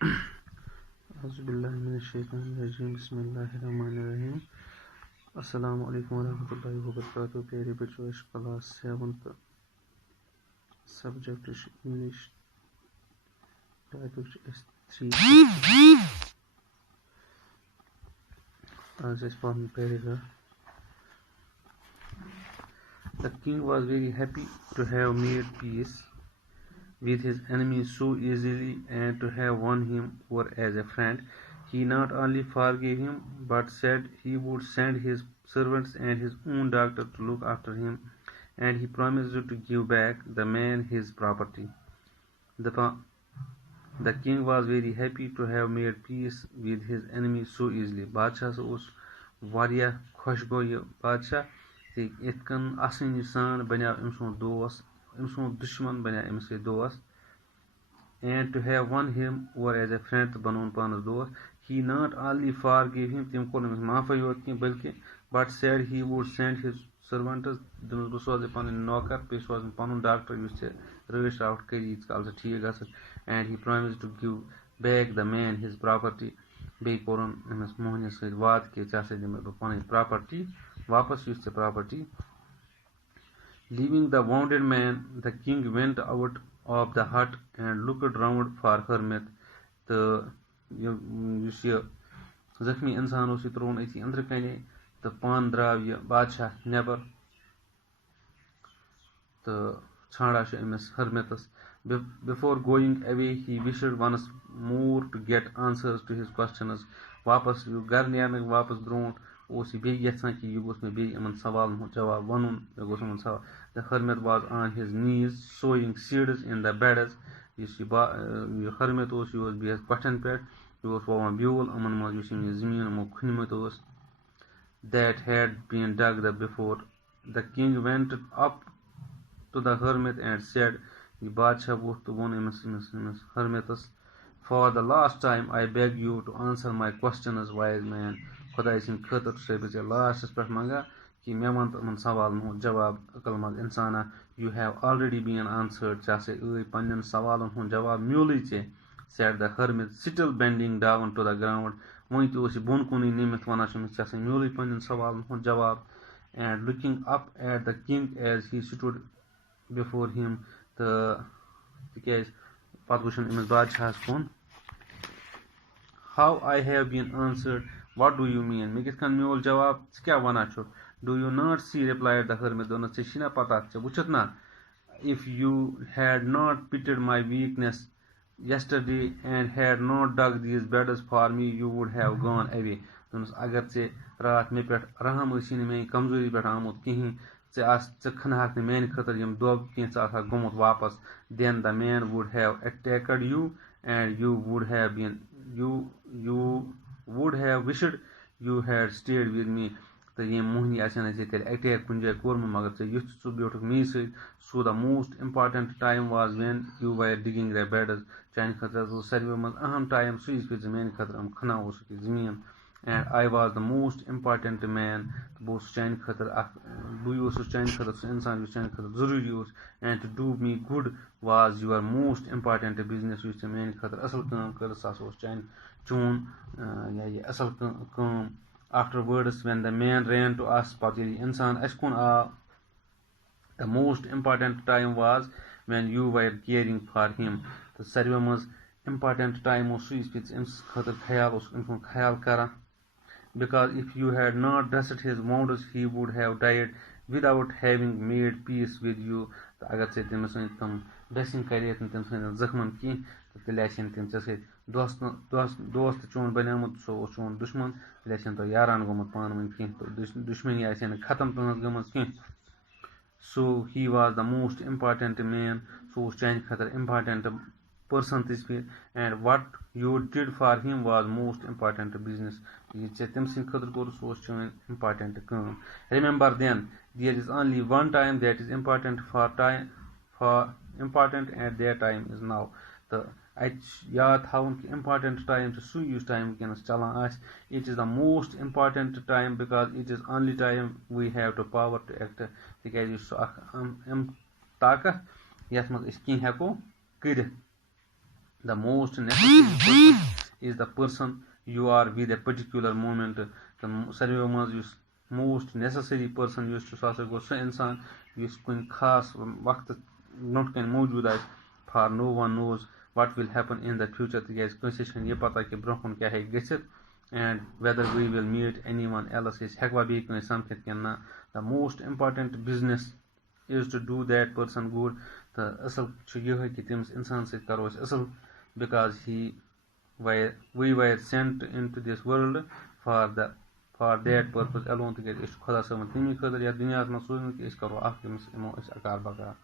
Auzubillahiminash-shaytanir-rajim. Bismillahir-rahmanir-rahim. Assalamu alaikum warahmatullahi wabarakatuh. Pyare bachcho, class 7th, subject is English, topic is 3. As is formed paragraph. The king was very happy to have made peace with his enemy so easily and to have won him over as a friend. He not only forgave him, but said he would send his servants and his own doctor to look after him, and he promised to give back the man his property. The king was very happy to have made peace with his enemy so easily. बादशाह उस वारिया खुश गो ये बादशाह कि इत कन आसानी सान बना अमसुन दोस्त अमसुन दुश्मन बना अमस दोस्त and to have won him over as a friend बनोन पानस दोस्त. He not only forgave him tim कोन अमस माफी योत कि बल्कि but said he would send his servants दमस बह सोजे पन नौकर पे सोजन पनुन डॉक्टर युस रच आउट करी इत काल ठीक गस and he promised to give back the man his property. Be कोरन अमस मोहन सद वाद के चासे दिम पन property वापस use property. Leaving the wounded man, the king went out of the hut and looked round for hermit. The yes यह जख्मी इंसान उस त्रोन अथी अंदर कने तो पान द्राव यह बादशाह नेबर तो छाड़ा Amish hermitस. Before going away, he wished once more to get answers to his questions. वापस घर नेरने वापस ब्रोट ओस बे यछान कि यह गोस मे बे इमन सवालन हुंद जवाब वनुन मे गोस इमन सवाल. The hermit was on his knees sowing seeds in the beds. Yes यह hermit ओस यह बेस पठन पे यह ओस ववान ब्यूल अमन मज यस यह जमीन मो खुनमत ओस that had been dug before. The king went up to the hermit and said, the बादशाह वोत तो वोन इमस hermitus, for the last time I beg you to answer my questions, wise man. खुदा सिंह खतर से लास्टस पे मंगा कि मे वन तमन सवालन हुंद जवाब अकलमंद इंसाना. You have already been answered. चासे पन्न सवालन हुंद जवाब म्यूल चे, said the hermit, still bending down to the ground. वहीं तो उसी बोन कुनी निमित वना चासे म्यूल पन्न सवालन हुंद जवाब. And looking up at the king as he stood before him, the पत वुचन इमस बादशाह कुन. How I have been answered, what do you mean? मे कित म्यूल जवाब क्या वना छु. Do you not see, replied the hermit, दोनों से शिना पता चे वुचत ना. If you had not pitied my weakness yesterday and had not dug these beds for me, you would have gone away. दोनों अगर चे रात मे पे रहम इन मे कमजोरी पे आमुत कहीं चे खनहाक ने मेन खतर यम दोब कह गोमुत वापस. Then the man would have attacked you and you would have wished you had stayed with me. तो ये मोहनी अटैक कुन जाए कोर्म मगर चे युथ सु ब्योटुक मी सत. So the most important time was when you were digging the beds. चान खतर सारे मज अहम टाइम सु मेन खतर खना जमीन. And I was the most important man. बह चान खतर बह चान खतर इंसान चान खतर जरूरी उस. And to do me good was your most important business. Use main खतर असल काम कर चान चून या ये असल काम. Afterwards, when the man ran to us, insan ashkun a, the most important time was when you were caring for him. The sarve maz important time was suis pits ims khatar khayal kara. Because if you had not dressed his wounds, he would have died without having made peace with you. अगर से तम तम dressing करे तम जख्मन की तिल तम चे दोस्त चोन बनियामुत सो चोन दुश्मन तिल तो यारान गोमुत पान वन कह तो दुश्मनी खत्म तुहस गम कह. So he was the most important man. So चान खतर important person this way, and what you did for him was most important business. तम खतर कोर सो important काम. Remember then, there is only one time that is important for important, and that time is now. The याद थवन कि important time सु use time वनस challan. It is the most important time because it is only time we have the power to act. तिक ताकत यथ मज कह हेको कर. The most necessary person is the person you are with a particular moment. The survey man's use most necessary person used to go so insan use kun khas waqt not can mawjood aise, for no one knows what will happen in the future. Tikaz kansi chhn ye pata ki bronkun kya hai gechit, and whether we will meet anyone else is hekwa be kan samkhit kenna. The most important business is to do that person good. The asal chu ye hai ki tems insan se karo asal, because we were sent into this world for that purpose alone. To get is khuda samad timi khadar ya dunya ma sojna ki is karo akh imo is akar bakar.